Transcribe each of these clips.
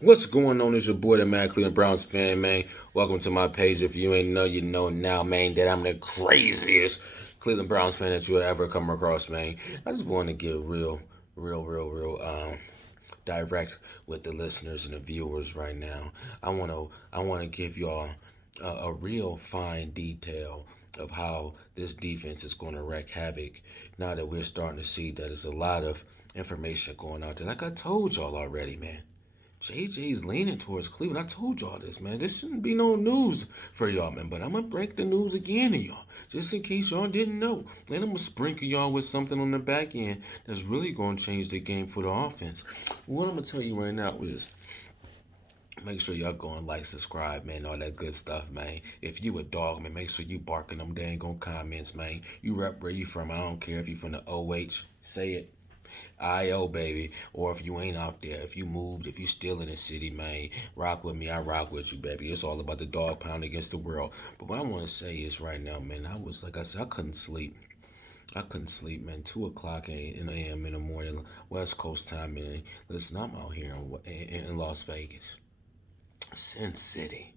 What's going on? It's your boy, the Mad Cleveland Browns fan, man. Welcome to my page. If you ain't know, you know now, man, that I'm the craziest Cleveland Browns fan that you'll ever come across, man. I just want to get real direct with the listeners and the viewers right now. I want to give y'all a real fine detail of how this defense is going to wreak havoc now that we're starting to see that there's a lot of information going out there. Like I told y'all already, man. JJ's leaning towards Cleveland. I told y'all this, man. This shouldn't be no news for y'all, man. But I'm going to break the news again to y'all, just in case y'all didn't know. And I'm going to sprinkle y'all with something on the back end that's really going to change the game for the offense. What I'm going to tell you right now is make sure y'all go and like, subscribe, man, all that good stuff, man. If you a dog, man, make sure you barking them dang on comments, man. You rep where you from. I don't care if you from the OH. Say it. IO, baby. Or if you ain't out there, if you moved, if you still in the city, man, rock with me. I rock with you, baby. It's all about the dog pound against the world. But what I want to say is right now, man, I was, like I said, I couldn't sleep. I couldn't sleep, man. 2 o'clock in a.m. in the morning, West Coast time, man. Listen, I'm out here in Las Vegas, Sin City.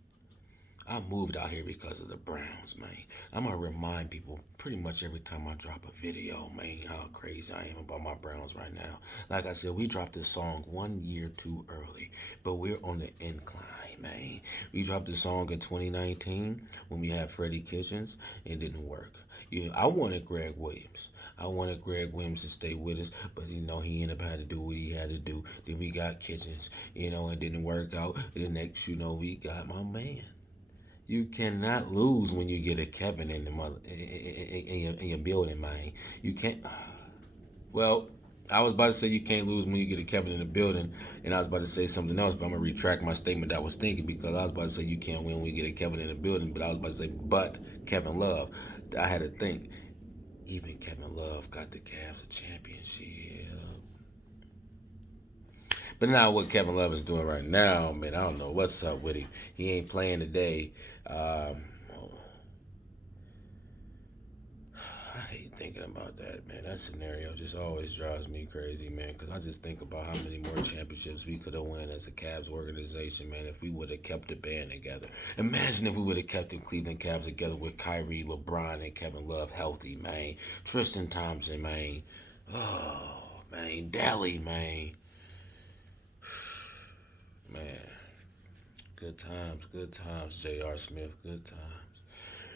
I moved out here because of the Browns, man. I'm gonna remind people pretty much every time I drop a video, man, how crazy I am about my Browns right now. Like I said, we dropped this song 1 year too early, but we're on the incline, man. We dropped this song in 2019 when we had Freddie Kitchens. It didn't work. Yeah, I wanted Greg Williams. I wanted Greg Williams to stay with us, but he ended up had to do what he had to do. Then we got Kitchens, it didn't work out. And the next, we got my man. You cannot lose when you get a Kevin in the mother in your building, man. You can't. Well, I was about to say you can't lose when you get a Kevin in the building, and I was about to say something else, but I'm gonna retract my statement that I was thinking because I was about to say you can't win when you get a Kevin in the building, but I was about to say but Kevin Love. I had to think. Even Kevin Love got the Cavs a championship. But now what Kevin Love is doing right now, man, I don't know what's up with him. He ain't playing today. Um, I hate thinking about that, man. That scenario just always drives me crazy, man. Because I just think about how many more championships we could have won as a Cavs organization, man, if we would have kept the band together. Imagine if we would have kept the Cleveland Cavs together with Kyrie, LeBron, and Kevin Love healthy, man. Tristan Thompson, man. Oh, man. Daly, man. Man. Good times, J.R. Smith, good times.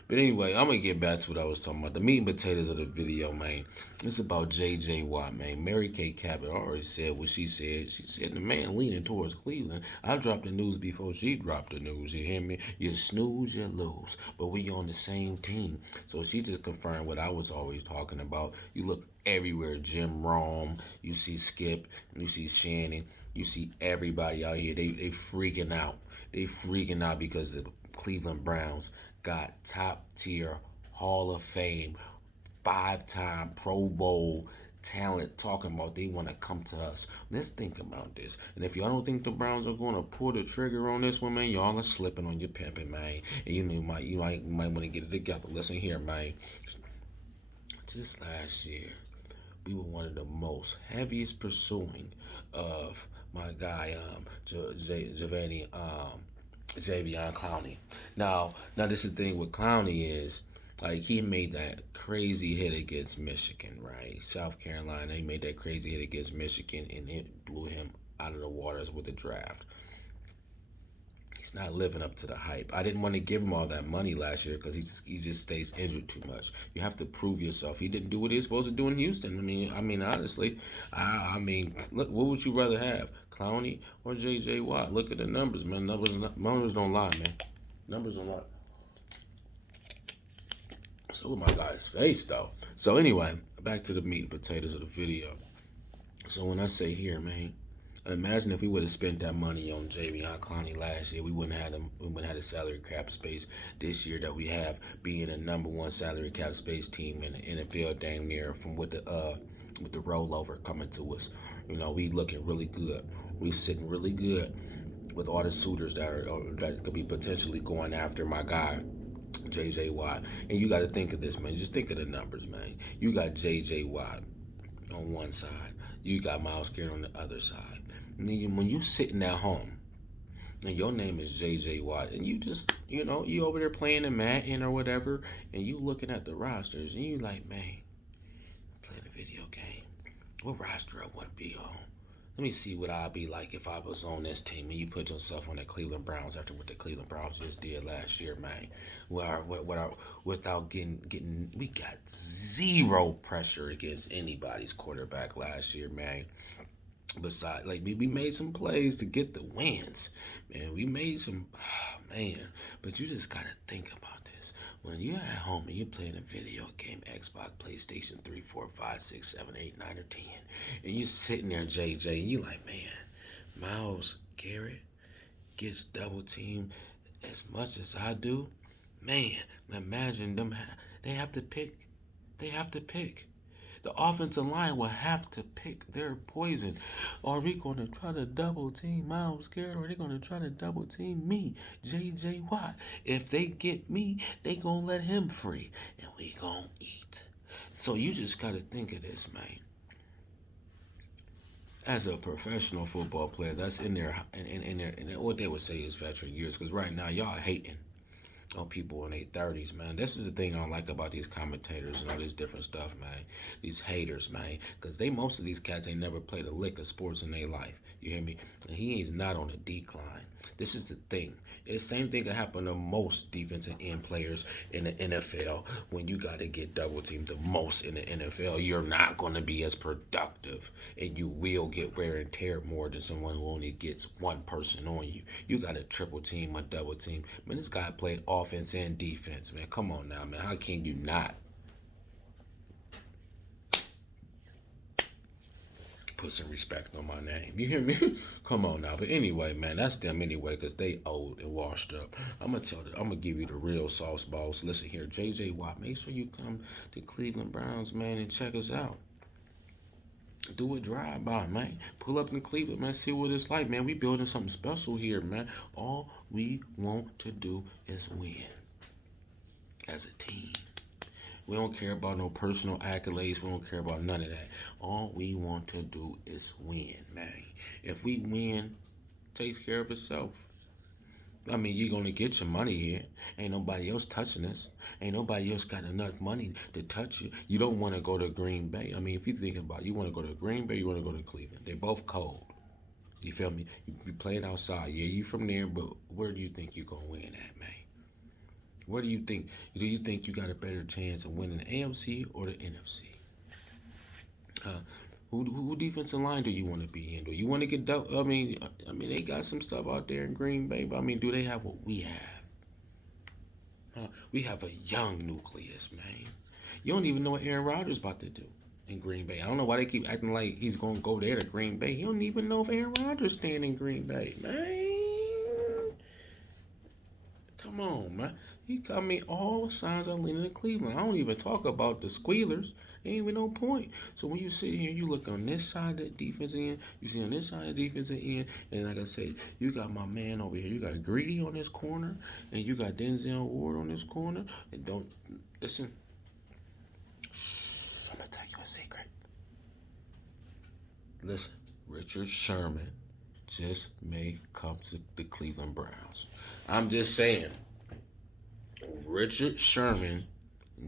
But anyway, I'm gonna get back to what I was talking about. The meat and potatoes of the video, man. It's about JJ Watt, man. Mary Kay Cabot already said what she said. She said the man leaning towards Cleveland. I dropped the news before she dropped the news. You hear me? You snooze, you lose. But we on the same team. So she just confirmed what I was always talking about. You look everywhere. Jim Rome, you see Skip, you see Shannon, you see everybody out here. They freaking out. They freaking out because the Cleveland Browns got top tier Hall of Fame, 5-time Pro Bowl talent talking about they want to come to us. Let's think about this. And if y'all don't think the Browns are going to pull the trigger on this one, man, y'all are slipping on your pimping, man. And you might want to get it together. Listen here, man. Just last year, we were one of the most heaviest pursuing of my guy, Javion Clowney. Now this is the thing with Clowney is like he made that crazy hit against Michigan, right? South Carolina, he made that crazy hit against Michigan, and it blew him out of the waters with the draft. He's not living up to the hype. I didn't want to give him all that money last year because he just stays injured too much. You have to prove yourself. He didn't do what he was supposed to do in Houston. I mean, honestly, look, what would you rather have, Clowney or JJ Watt? Look at the numbers, man. Numbers don't lie, man. Numbers don't lie. So with my guy's face though. So anyway, back to the meat and potatoes of the video. So when I say here, man, imagine if we would have spent that money on Javion Clowney last year, we wouldn't have him. We wouldn't have the salary cap space this year that we have, being a number one salary cap space team in the NFL, damn near from with the rollover coming to us. We looking really good. We sitting really good with all the suitors that could be potentially going after my guy. JJ Watt. And you got to think of this, man. Just think of the numbers, man. You got JJ Watt on one side. You got Miles Garrett on the other side. And then when you sitting at home and your name is JJ Watt, and you just, you over there playing in Madden or whatever, and you looking at the rosters, and you like, man, playing a video game. What roster I want to be on? Let me see what I'd be like if I was on this team. And you put yourself on the Cleveland Browns after what the Cleveland Browns just did last year, man. Without getting, we got zero pressure against anybody's quarterback last year, man. Besides, like we made some plays to get the wins, man. We made some, man. But you just gotta think about this. When you're at home and you're playing a video game, Xbox, PlayStation 3, 4, 5, 6, 7, 8, 9, or 10, and you're sitting there, JJ, and you like, man, Miles Garrett gets double teamed as much as I do. Man, imagine them. They have to pick. They have to pick. The offensive line will have to pick their poison. Are we going to try to double team Miles Garrett, or are they going to try to double team me, JJ Watt? If they get me, they going to let him free, and we going to eat. So you just got to think of this, man. As a professional football player, that's in there, and what they would say is veteran years, because right now y'all hating on people in their 30s, man. This is the thing I don't like about these commentators and all this different stuff, man. These haters, man. Because most of these cats ain't never played a lick of sports in their life. You hear me? And he is not on a decline. This is the thing. It's the same thing that happen to most defensive end players in the NFL. When you got to get double teamed the most in the NFL, you're not going to be as productive. And you will get wear and tear more than someone who only gets one person on you. You got to triple team or double team. Man, this guy played offense and defense, man. Come on now, man. How can you not put some respect on my name? You hear me? Come on now. But anyway, man, that's them anyway, because they old and washed up. I'm gonna give you the real sauce balls. Listen here, JJ Watt, make sure you come to Cleveland Browns, man, and check us out. Do a drive-by, man. Pull up in Cleveland, man. See what it's like, man. We building something special here, man. All we want to do is win as a team. We don't care about no personal accolades. We don't care about none of that. All we want to do is win, man. If we win, it takes care of itself. I mean, you're going to get your money here. Ain't nobody else touching us. Ain't nobody else got enough money to touch you. You don't want to go to Green Bay. I mean, if you think about it, you want to go to Green Bay, you want to go to Cleveland. They're both cold. You feel me? You playing outside. Yeah, you from there, but where do you think you're going to win at, man? Where do you think? Do you think you got a better chance of winning the AFC or the NFC? Who defensive line do you want to be in? Do you want to get double? They got some stuff out there in Green Bay, but I mean, do they have what we have? We have a young nucleus, man. You don't even know what Aaron Rodgers about to do in Green Bay. I don't know why they keep acting like he's going to go there to Green Bay. You don't even know if Aaron Rodgers staying in Green Bay, man. Come on, man. All signs are leaning to Cleveland. I don't even talk about the squealers. Ain't even no point. So when you sit here, you look on this side of the defense end, you see on this side of the defense end, and like I said, you got my man over here. You got Greedy on this corner, and you got Denzel Ward on this corner. And don't listen. I'm gonna tell you a secret. Listen, Richard Sherman just may come to the Cleveland Browns. I'm just saying. Richard Sherman,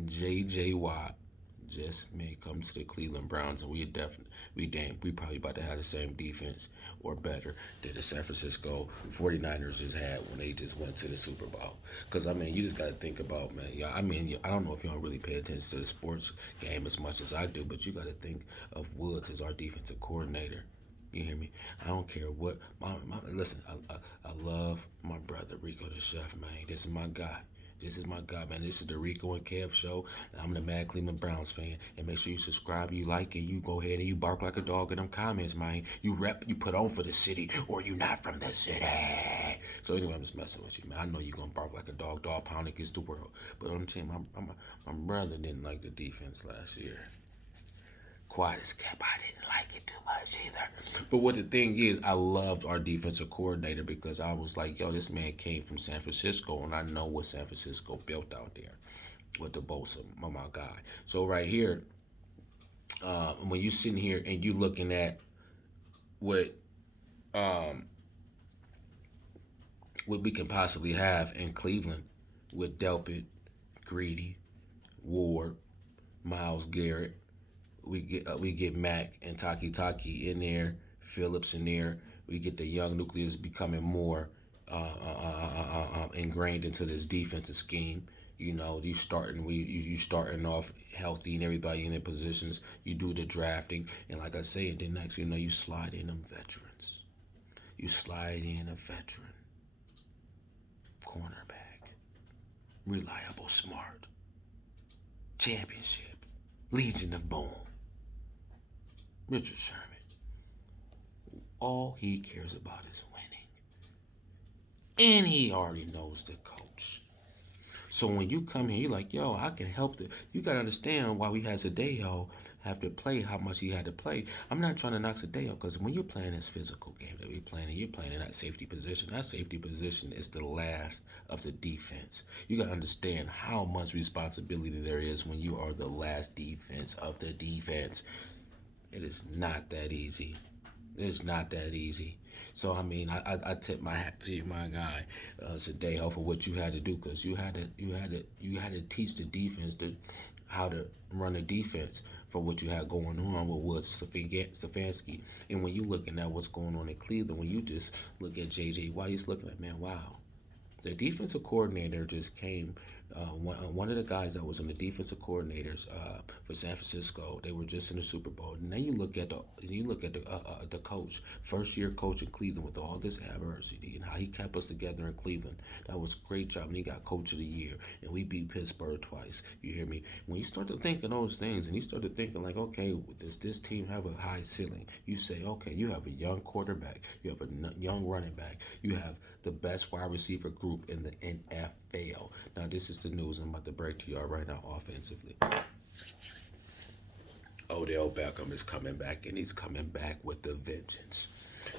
JJ Watt just may come to the Cleveland Browns, and we probably about to have the same defense or better than the San Francisco 49ers just had when they just went to the Super Bowl. Because I mean, you just got to think about, man. Yeah, I mean, I don't know if you don't really pay attention to the sports game as much as I do, but you got to think of Woods as our defensive coordinator. You hear me? I don't care what. Listen, I love my brother Rico the Chef, man. This is my guy. This is my guy, man. This is the Rico and Kev show. I'm the Mad Cleveland Browns fan. And make sure you subscribe, you like, and you go ahead and you bark like a dog in them comments, man. You rep, you put on for the city, or you not from the city. So anyway, I'm just messing with you, man. I know you're going to bark like a dog pound against the world. But I'm telling you, my brother didn't like the defense last year. Quiet as kept. I didn't like it too much either. But what the thing is, I loved our defensive coordinator because I was like, yo, this man came from San Francisco, and I know what San Francisco built out there with the Bosa, my guy. So right here, when you sitting here and you looking at what what we can possibly have in Cleveland with Delpit, Greedy, Ward, Miles Garrett. We get Mac and Taki in there, Phillips in there. We get the young nucleus becoming more ingrained into this defensive scheme. You know, you starting off healthy and everybody in their positions. You do the drafting, and like I say, and then next you slide in them veterans. You slide in a veteran cornerback, reliable, smart, championship, Legion of Boom, Richard Sherman. All he cares about is winning, and he already knows the coach. So when you come here, you're like, yo, I can help. You got to understand why we had Sadeo have to play how much he had to play. I'm not trying to knock Sadeo because when you're playing this physical game that we're playing, and you're playing in that safety position, is the last of the defense. You got to understand how much responsibility there is when you are the last defense of the defense. It is not that easy. It's not that easy. So I mean, I tip my hat to you, my guy, Sadejo, for what you had to do because you had to teach the defense how to run a defense for what you had going on with Woods Stefanski. And when you looking at what's going on in Cleveland, when you just look at JJ Watt, you're looking at, man, wow, the defensive coordinator just came. One of the guys that was in the defensive coordinators for San Francisco, they were just in the Super Bowl. And then you look at the coach, first year coach in Cleveland with all this adversity and how he kept us together in Cleveland. That was a great job. And he got coach of the year, and we beat Pittsburgh twice. You hear me? When you start to think of those things, and you start to thinking like, okay, does this team have a high ceiling? You say, okay, you have a young quarterback, you have a young running back, you have the best wide receiver group in the NFL. Now, this is the news I'm about to break to y'all right now offensively. Odell Beckham is coming back, and he's coming back with a vengeance.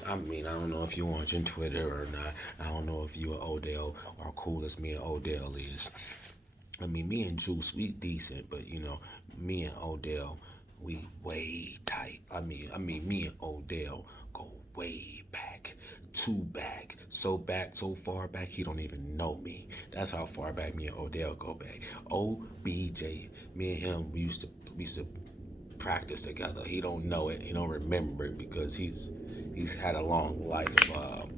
I mean, I don't know if you're watching Twitter or not. I don't know if you and Odell are cool as me and Odell is. I mean, me and Juice, we decent, but me and Odell, we way tight. I mean, me and Odell go way back, so far back, he don't even know me. That's how far back me and Odell go back. OBJ, me and him, we used to practice together. He don't know it, he don't remember it because he's had a long life of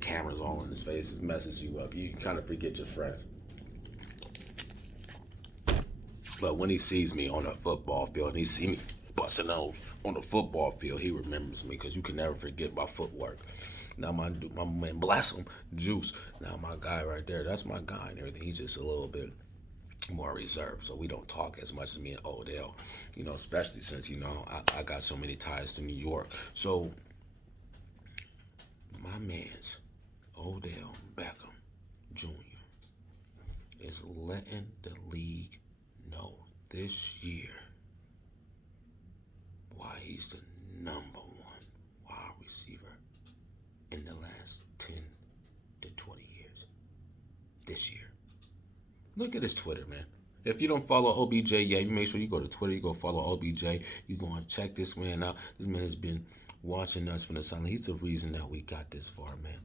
cameras all in his face. It messes you up. You kind of forget your friends. But when he sees me on a football field and he see me busting those on the football field, he remembers me because you can never forget my footwork. Now my man, bless him, Juice. Now my guy right there, that's my guy and everything. He's just a little bit more reserved, so we don't talk as much as me and Odell. Especially since I got so many ties to New York. So my man's Odell Beckham Jr. is letting the league know this year why he's the number one wide receiver in the last 10 to 20 years. This year. Look at his Twitter, man. If you don't follow OBJ yet, you make sure you go to Twitter, you go follow OBJ. You go and check this man out. This man has been watching us from the sideline. He's the reason that we got this far, man.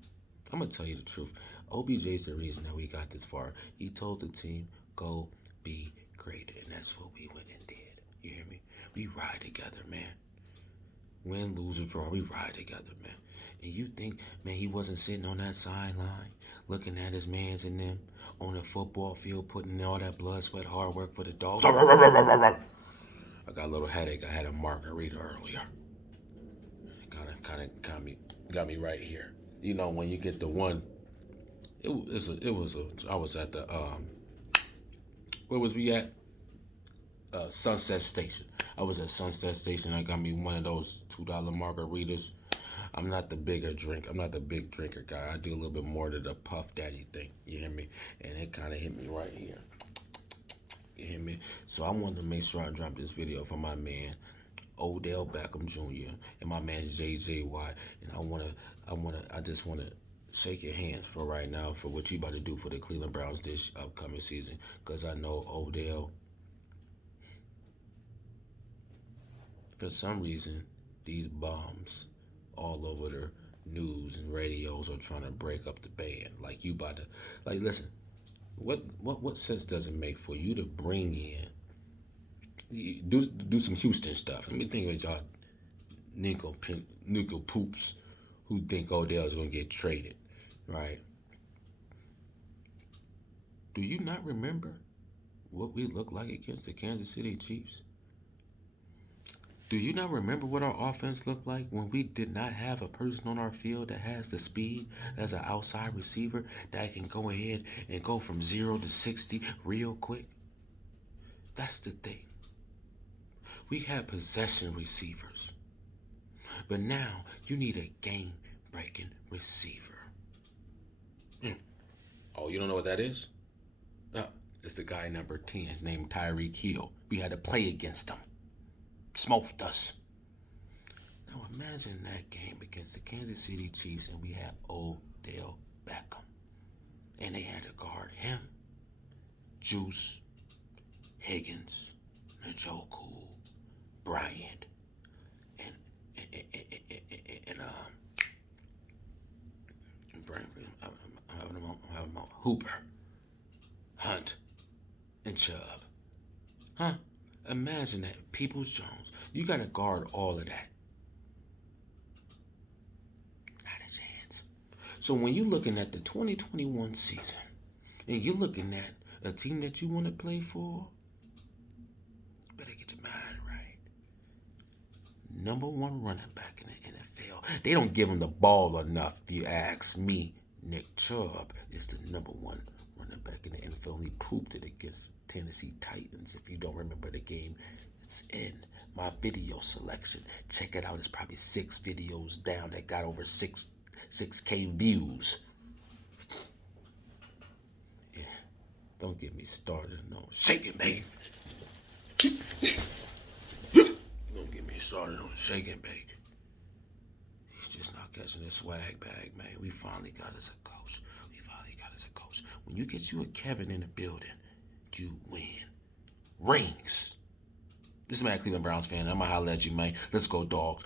I'm going to tell you the truth. OBJ's the reason that we got this far. He told the team, go be great. And that's what we went and did. You hear me? We ride together, man. Win, lose, or draw, we ride together, man. And you think, man, he wasn't sitting on that sideline looking at his mans and them on the football field putting in all that blood, sweat, hard work for the dogs. I got a little headache. I had a margarita earlier. Kind of got me right here. When you get the one, I was at the where was we at? Sunset Station. I was at Sunset Station. I got me one of those $2 margaritas. I'm not the big drinker guy. I do a little bit more to the Puff Daddy thing. You hear me? And it kind of hit me right here. You hear me? So I wanted to make sure I dropped this video for my man Odell Beckham Jr. and my man JJ Watt. And I just wanna shake your hands for right now for what you about to do for the Cleveland Browns this upcoming season. Because I know Odell, for some reason, these bombs all over news and radios are trying to break up the band. Like you about to, like, listen, what sense does it make for you to bring in, do some Houston stuff? Let me think of y'all Nico poops who think Odell's gonna get traded, right? Do you not remember what we looked like against the Kansas City Chiefs? Do you not remember what our offense looked like when we did not have a person on our field that has the speed as an outside receiver that can go ahead and go from 0 to 60 real quick? That's the thing. We had possession receivers. But now you need a game-breaking receiver. Oh, you don't know what that is? It's the guy number 10. His name Tyreek Hill. We had to play against him. Smoked us. Now imagine that game against the Kansas City Chiefs and we had Odell Beckham. And they had to guard him, Juice, Higgins, Njoku, Bryant, and Hooper, Hunt, and Chubb. Huh? Imagine that. Peoples Jones. You got to guard all of that. Not his hands. So when you're looking at the 2021 season and you're looking at a team that you want to play for, you better get your mind right. Number 1 running back in the NFL. They don't give him the ball enough, if you ask me. Nick Chubb is the number 1 running back in the NFL. He proved it against Tennessee Titans. If you don't remember the game, it's in my video selection. Check it out. It's probably 6 videos down that got over 6K views. Yeah, don't get me started on shaking, baby. Don't get me started on shaking, baby. He's just not catching his swag bag, man. We finally got us a coach. When you get you a Kevin in the building, you win rings. This is man, Cleveland Browns fan. I'm gonna holler at you, man. Let's go, dogs.